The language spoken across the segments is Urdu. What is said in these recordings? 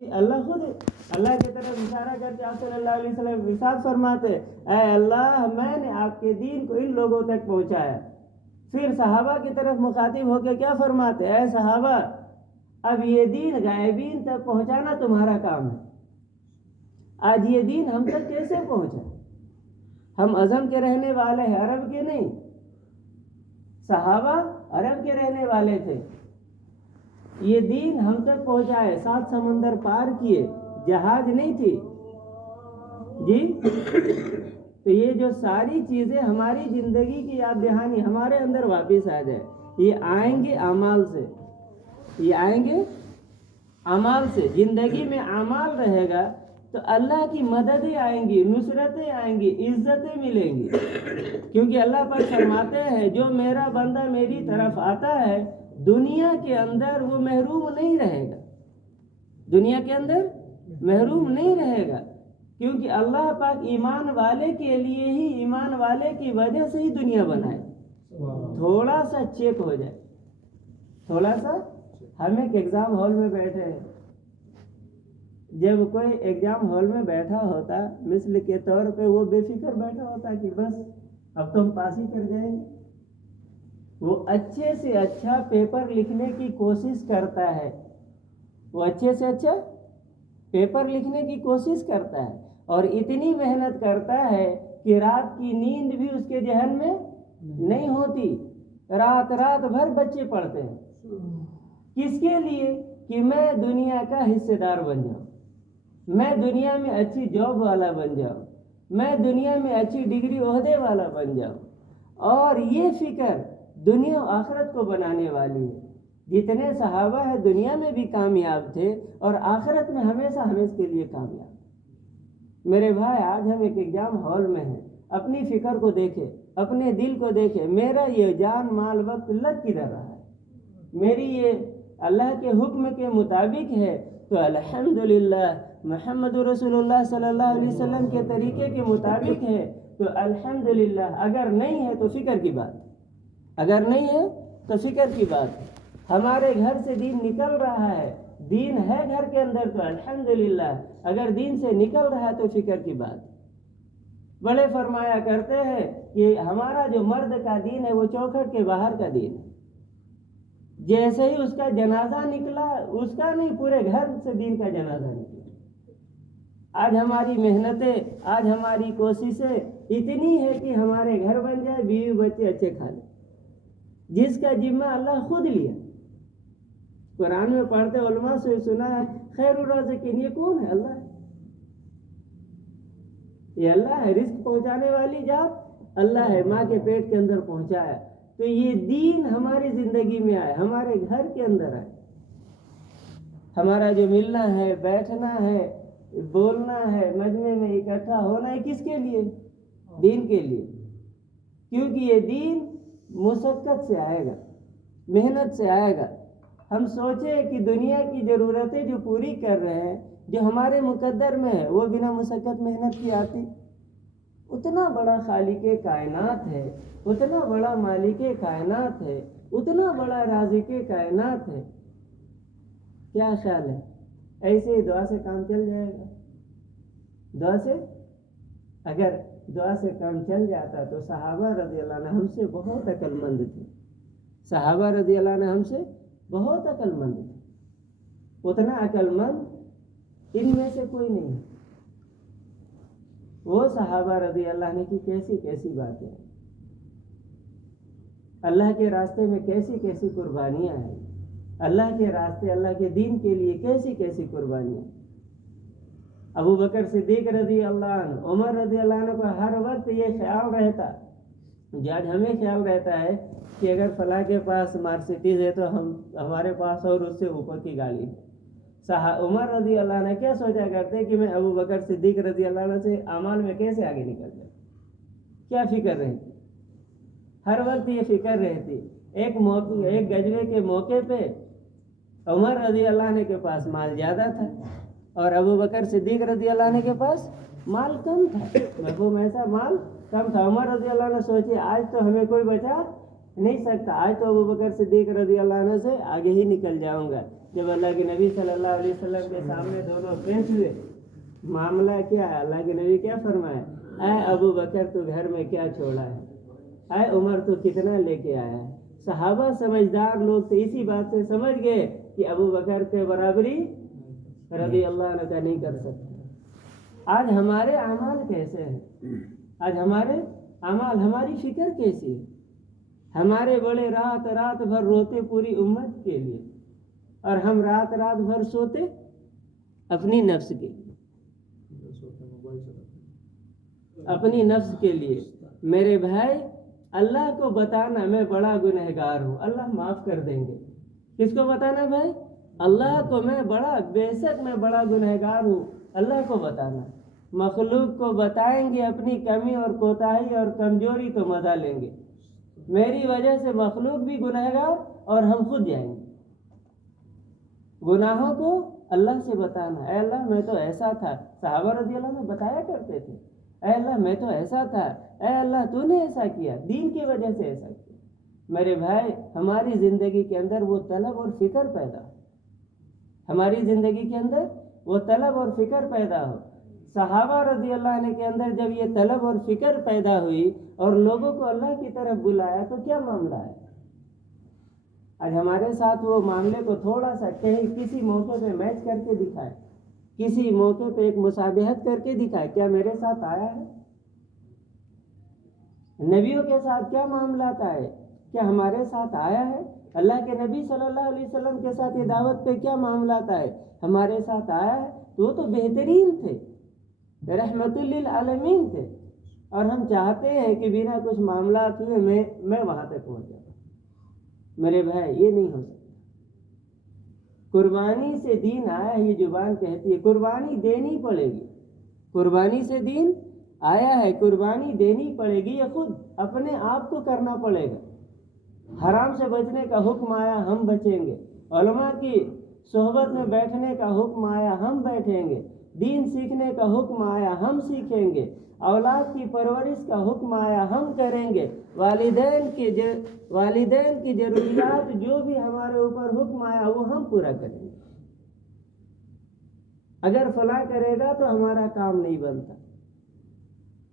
اللہ خود اللہ کی طرف اشارہ کر کے آپ صلی اللہ علیہ وسلم ارشاد فرماتے اے اللہ میں نے آپ کے دین کو ان لوگوں تک پہنچایا. پھر صحابہ کی طرف مخاطب ہو کے کیا فرماتے اے صحابہ اب یہ دین غائبین تک پہنچانا تمہارا کام ہے. آج یہ دین ہم تک کیسے پہنچا؟ ہم عجم کے رہنے والے ہیں، عرب کے نہیں. صحابہ عرب کے رہنے والے تھے، یہ دین ہم تک پہنچائے، 7 سمندر پار کیے، جہاز نہیں تھی جی. تو یہ جو ساری چیزیں ہماری زندگی کی یاد دہانی ہمارے اندر واپس آ جائے، یہ آئیں گے اعمال سے، یہ آئیں گے اعمال سے. زندگی میں اعمال رہے گا تو اللہ کی مددیں آئیں گی، نصرتیں آئیں گی، عزتیں ملیں گی. کیونکہ اللہ پر فرماتے ہیں جو میرا بندہ میری طرف آتا ہے دنیا کے اندر وہ محروم نہیں رہے گا، دنیا کے اندر محروم نہیں رہے گا. کیونکہ اللہ پاک ایمان والے کے لیے ہی، ایمان والے کی وجہ سے ہی دنیا بنائے. تھوڑا سا چیک ہو جائے، تھوڑا سا. ہم ایک ایگزام ہال میں بیٹھے ہیں، جب کوئی ایگزام ہال میں بیٹھا ہوتا مثل کے طور پہ وہ بے فکر بیٹھا ہوتا کہ بس اب تو ہم پاس ہی کر جائیں گے. وہ اچھے سے اچھا پیپر لکھنے کی کوشش کرتا ہے، وہ اچھے سے اچھا پیپر لکھنے کی کوشش کرتا ہے اور اتنی محنت کرتا ہے کہ رات کی نیند بھی اس کے ذہن میں نہیں ہوتی. رات بھر بچے پڑھتے ہیں. کس کے لیے؟ کہ میں دنیا کا حصے دار بن جاؤں، میں دنیا میں اچھی جاب والا بن جاؤں، میں دنیا میں اچھی ڈگری عہدے والا بن جاؤں. اور یہ فکر دنیا و آخرت کو بنانے والی ہے. جتنے صحابہ ہیں دنیا میں بھی کامیاب تھے اور آخرت میں ہمیشہ کے لیے کامیاب. میرے بھائی آج ہم ایک ایگزام ہال میں ہیں، اپنی فکر کو دیکھے، اپنے دل کو دیکھے. میرا یہ جان مال وقت لگ کدھر رہا ہے؟ میری یہ اللہ کے حکم کے مطابق ہے تو الحمدللہ، محمد رسول اللہ صلی اللہ علیہ وسلم کے طریقے کے مطابق ہے تو الحمدللہ. اگر نہیں ہے تو فکر کی بات، اگر نہیں ہے تو فکر کی بات. ہمارے گھر سے دین نکل رہا ہے، دین ہے گھر کے اندر تو الحمدللہ. اگر دین سے نکل رہا ہے تو فکر کی بات. بڑے فرمایا کرتے ہیں کہ ہمارا جو مرد کا دین ہے وہ چوکھٹ کے باہر کا دین ہے. جیسے ہی اس کا جنازہ نکلا، اس کا نہیں پورے گھر سے دین کا جنازہ نکلا. آج ہماری محنتیں، آج ہماری کوششیں اتنی ہے کہ ہمارے گھر بن جائے، بیوی بچے اچھے کھا لیں، جس کا ذمہ اللہ خود لیا. قرآن میں پڑھتے علماء سے سنا ہے خیر الرازقین، یہ کون ہے؟ اللہ ہے. یہ اللہ ہے، رزق پہنچانے والی ذات اللہ ہے. ماں کے پیٹ کے اندر پہنچایا. تو یہ دین ہماری زندگی میں آئے، ہمارے گھر کے اندر آئے. ہمارا جو ملنا ہے، بیٹھنا ہے، بولنا ہے، مجمع میں اکٹھا ہونا ہے، کس کے لیے؟ دین کے لیے. کیونکہ یہ دین مشقت سے آئے گا، محنت سے آئے گا. ہم سوچیں کہ دنیا کی ضرورتیں جو پوری کر رہے ہیں، جو ہمارے مقدر میں ہے، وہ بنا مشقت محنت کی آتی؟ اتنا بڑا خالق کائنات ہے، اتنا بڑا مالک کائنات ہے، اتنا بڑا رازق کائنات ہے. کیا خیال ہے؟ ایسے ہی دعا سے کام چل جائے گا؟ دعا سے اگر دعا سے کام چل جاتا تو صحابہ رضی اللہ عنہ ہم سے بہت عقل مند تھے. صحابہ رضی اللہ عنہ ہم سے بہت عقل مند تھے. اتنا عقل مند ان میں سے کوئی نہیں. وہ صحابہ رضی اللہ عنہ کی کیسی کیسی باتیں، اللہ کے راستے میں کیسی کیسی قربانیاں ہیں، اللہ کے راستے، اللہ کے دین کے لیے کیسی کیسی قربانیاں. ابو بکر صدیق رضی اللہ عنہ، عمر رضی اللہ عنہ کو ہر وقت یہ خیال رہتا، جو آج ہمیں خیال رہتا ہے کہ اگر فلاں کے پاس مرسیڈیز ہے تو ہمارے پاس اور اس سے اوپر کی گاڑی ہے. عمر رضی اللہ عنہ کیا سوچا کرتے کہ میں ابو بکر صدیق رضی اللہ عنہ سے اعمال میں کیسے آگے نکل جاؤں. کیا فکر رہتی؟ ہر وقت یہ فکر رہتی. ایک غزوے کے موقع پہ عمر رضی اللہ عنہ کے پاس مال زیادہ تھا اور ابو بکر صدیق رضی اللہ عنہ کے پاس مال کم تھا. مفہوم ایسا، مال کم تھا. عمر رضی اللہ عنہ سوچے آج تو ہمیں کوئی بچا نہیں سکتا. آج تو ابو بکر صدیق رضی اللہ عنہ سے آگے ہی نکل جاؤں گا. جب اللہ کے نبی صلی اللہ علیہ وسلم کے سامنے دونوں پیش ہوئے, معاملہ کیا ہے, اللہ کے نبی کیا فرمایا, اے ابو بکر تو گھر میں کیا چھوڑا ہے, اے عمر تو کتنا لے کے آیا ہے. صحابہ سمجھدار لوگ تھے, اسی بات سے سمجھ گئے کہ ابو بکر کے برابری رضی اللہ عنہ کا نہیں کر سکتے. آج ہمارے اعمال کیسے ہیں, آج ہمارے اعمال, ہماری فکر کیسی ہے. ہمارے بڑے رات رات بھر روتے پوری امت کے لیے, اور ہم رات رات بھر سوتے اپنی نفس کے لیے, اپنی نفس کے لیے. میرے بھائی, اللہ کو بتانا میں بڑا گنہگار ہوں, اللہ معاف کر دیں گے. کس کو بتانا بھائی؟ اللہ کو. میں بے شک میں بڑا گنہگار ہوں, اللہ کو بتانا. مخلوق کو بتائیں گے اپنی کمی اور کوتاہی اور کمزوری تو مزہ لیں گے. میری وجہ سے مخلوق بھی گنہگار اور ہم خود جائیں گے. گناہوں کو اللہ سے بتانا, اے اللہ میں تو ایسا تھا. صحابہ رضی اللہ عنہ بتایا کرتے تھے, اے اللہ میں تو ایسا تھا, اے اللہ تو نے ایسا کیا, دین کی وجہ سے ایسا کیا. میرے بھائی, ہماری زندگی کے اندر وہ طلب اور فکر پیدا ہو, ہماری زندگی کے اندر وہ طلب اور فکر پیدا ہو. صحابہ رضی اللہ عنہ کے اندر جب یہ طلب اور فکر پیدا ہوئی اور لوگوں کو اللہ کی طرف بلایا تو کیا معاملہ ہے. آج ہمارے ساتھ وہ معاملے کو تھوڑا سا کہیں کسی موقع پہ میچ کر کے دکھائے, کسی موقع پہ ایک مشابہت کر کے دکھائے, کیا میرے ساتھ آیا ہے؟ نبیوں کے ساتھ کیا معاملات آئے, کیا ہمارے ساتھ آیا ہے؟ اللہ کے نبی صلی اللہ علیہ وسلم کے ساتھ یہ دعوت پہ کیا معاملات آئے, ہمارے ساتھ آیا ہے؟ تو وہ تو بہترین تھے, رحمت للعالمین تھے, اور ہم چاہتے ہیں کہ بنا کچھ معاملات ہوئے میں وہاں تک پہنچ جاؤں. میرے بھائی, یہ نہیں ہو سکتا. قربانی سے دین آیا ہے, یہ زبان کہتی ہے, قربانی دینی پڑے گی. قربانی سے دین آیا ہے, قربانی دینی پڑے گی. یہ خود اپنے آپ کو کرنا پڑے گا. حرام سے بچنے کا حکم آیا, ہم بچیں گے. علماء کی صحبت میں بیٹھنے کا حکم آیا, ہم بیٹھیں گے. دین سیکھنے کا حکم آیا, ہم سیکھیں گے. اولاد کی پرورش کا حکم آیا, ہم کریں گے. والدین کی ضروریات جو بھی ہمارے اوپر حکم آیا وہ ہم پورا کریں گے. اگر فلاں کرے گا تو ہمارا کام نہیں بنتا,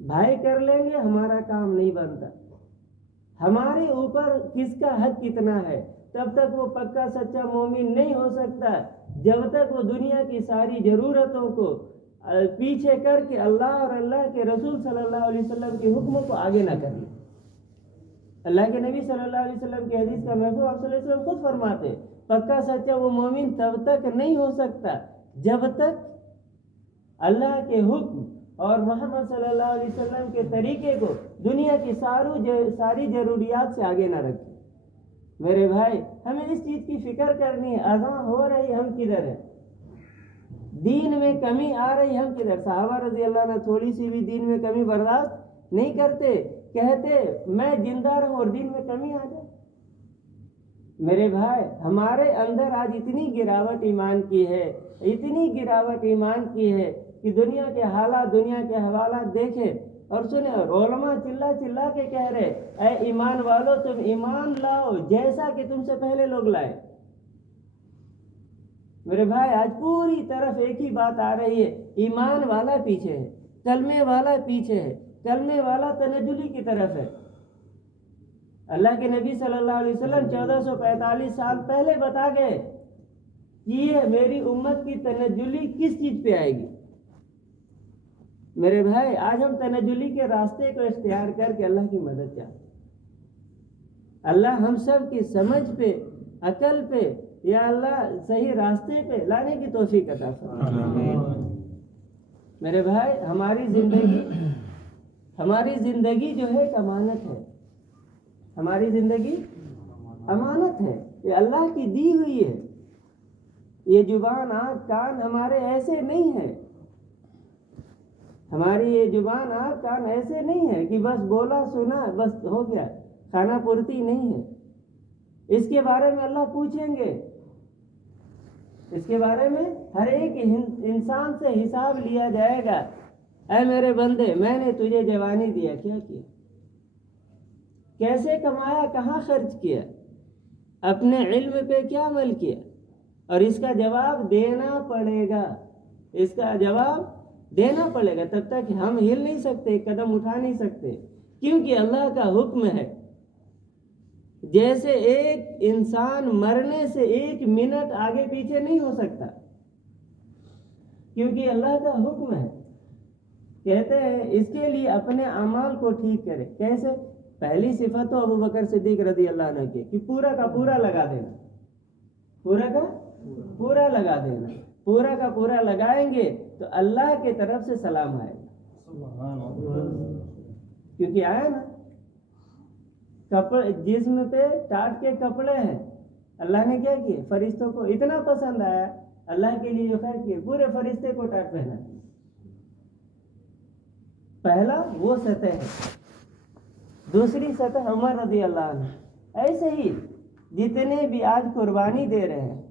بھائی کر لیں گے ہمارا کام نہیں بنتا. ہمارے اوپر کس کا حق کتنا ہے, تب تک وہ پکا سچا مومن نہیں ہو سکتا جب تک وہ دنیا کی ساری ضرورتوں کو پیچھے کر کے اللہ اور اللہ کے رسول صلی اللہ علیہ وسلم کے حکموں کو آگے نہ کرے. اللہ کے نبی صلی اللہ علیہ وسلم کی حدیث کا محفوظ آپ صلی اللہ علیہ وسلم خود فرماتے, پکا سچا وہ مومن تب تک نہیں ہو سکتا جب تک اللہ کے حکم اور محمد صلی اللہ علیہ وسلم کے طریقے کو دنیا کی ساری ضروریات سے آگے نہ رکھے. میرے بھائی, ہمیں اس چیز کی فکر کرنی ہے, اذان ہو رہی ہم کدھر ہیں, دین میں کمی آ رہی ہم کدھر. صحابہ رضی اللہ عنہ تھوڑی سی بھی دین میں کمی برداشت نہیں کرتے, کہتے میں زندہ رہوں اور دین میں کمی آ جائے. میرے بھائی, ہمارے اندر آج اتنی گراوٹ ایمان کی ہے, اتنی گراوٹ ایمان کی ہے کہ دنیا کے حالات, دنیا کے حوالات دیکھیں اور سنیں. اور علماء چلا چلا کے کہہ رہے, اے ایمان والو تم ایمان لاؤ جیسا کہ تم سے پہلے لوگ لائے. میرے بھائی, آج پوری طرف ایک ہی بات آ رہی ہے, ایمان والا پیچھے ہے, کلمے والا پیچھے ہے, کلمے والا تنزلی کی طرف ہے. اللہ کے نبی صلی اللہ علیہ وسلم 1445 سال پہلے بتا گئے کہ یہ میری امت کی تنزلی کس چیز پہ آئے گی. میرے بھائی, آج ہم تنزلی کے راستے کو اختیار کر کے اللہ کی مدد چاہتے ہیں. اللہ ہم سب کی سمجھ پہ, عقل پہ, یا اللہ صحیح راستے پہ لانے کی توفیق عطا فرمائے. میرے بھائی, ہماری زندگی جو ہے ایک امانت ہے. ہماری زندگی امانت ہے, یہ اللہ کی دی ہوئی ہے. یہ زبان, آنکھ, کان ہمارے ایسے نہیں ہیں. ہماری یہ زبان, آنکھ, کان ایسے نہیں ہے کہ بس بولا سنا بس ہو گیا, کھانا پورتی نہیں ہے. اس کے بارے میں اللہ پوچھیں گے. اس کے بارے میں ہر ایک انسان سے حساب لیا جائے گا. اے میرے بندے, میں نے تجھے جوانی دیا, کیا کیا؟ کیسے کمایا, کہاں خرچ کیا, اپنے علم پہ کیا عمل کیا, اور اس کا جواب دینا پڑے گا, اس کا جواب دینا پڑے گا. تب تک ہم ہل نہیں سکتے, قدم اٹھا نہیں سکتے, کیونکہ اللہ کا حکم ہے. جیسے ایک انسان مرنے سے 1 منٹ آگے پیچھے نہیں ہو سکتا, کیونکہ اللہ کا حکم ہے. کہتے ہیں اس کے لیے اپنے اعمال کو ٹھیک کرے. کیسے؟ پہلی صفت تو ابو بکر صدیق رضی اللہ عنہ کی کہ پورا کا پورا لگا دینا, پورا کا پورا لگا دینا. پورا کا پورا لگائیں گے تو اللہ کی طرف سے سلام آئے گا, کیونکہ آیا نا کپڑے جسم پہ ٹاٹ کے کپڑے ہیں. اللہ نے کیا کیے, فرشتوں کو اتنا پسند آیا, اللہ کے لیے جو خیر کیے, پورے فرشتے کو ٹاٹ پہنا. پہلا وہ سطح ہے. دوسری سطح عمر رضی اللہ عنہ. ایسے ہی جتنے بھی آج قربانی دے رہے ہیں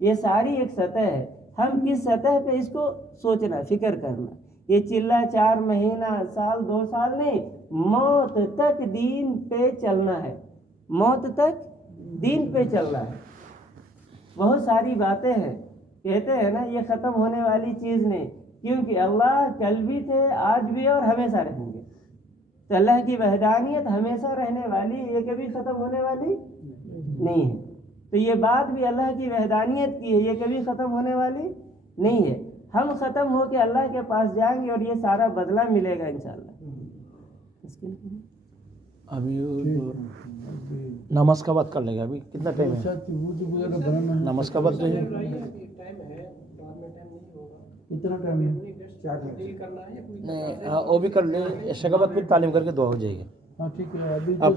یہ ساری ایک سطح ہے. ہم کس سطح پہ اس کو سوچنا, فکر کرنا. یہ چلا 4 مہینہ, سال, 2 سال نہیں, موت تک دین پہ چلنا ہے. موت تک دین پہ چلنا ہے. بہت ساری باتیں ہیں, کہتے ہیں نا یہ ختم ہونے والی چیز نہیں, کیونکہ اللہ کل بھی تھے, آج بھی, اور ہمیشہ رہیں گے. تو اللہ کی وحدانیت ہمیشہ رہنے والی, یہ کبھی ختم ہونے والی نہیں ہے. تو یہ بات بھی اللہ کی وحدانیت کی ہے, یہ کبھی ختم ہونے والی نہیں ہے. ہم ختم ہو کے اللہ کے پاس جائیں گے اور یہ سارا بدلہ ملے گا انشاءاللہ. ابھی نماز کا بات کر لے گا. ابھی کتنا ٹائم ہے نماز کا بات؟ کتنا ٹائم ہے؟ وہ بھی کر لیں, عشاء کا بعد پھر تعلیم کر کے دعا ہو جائے گی. ہاں ٹھیک ہے. ابھی آپ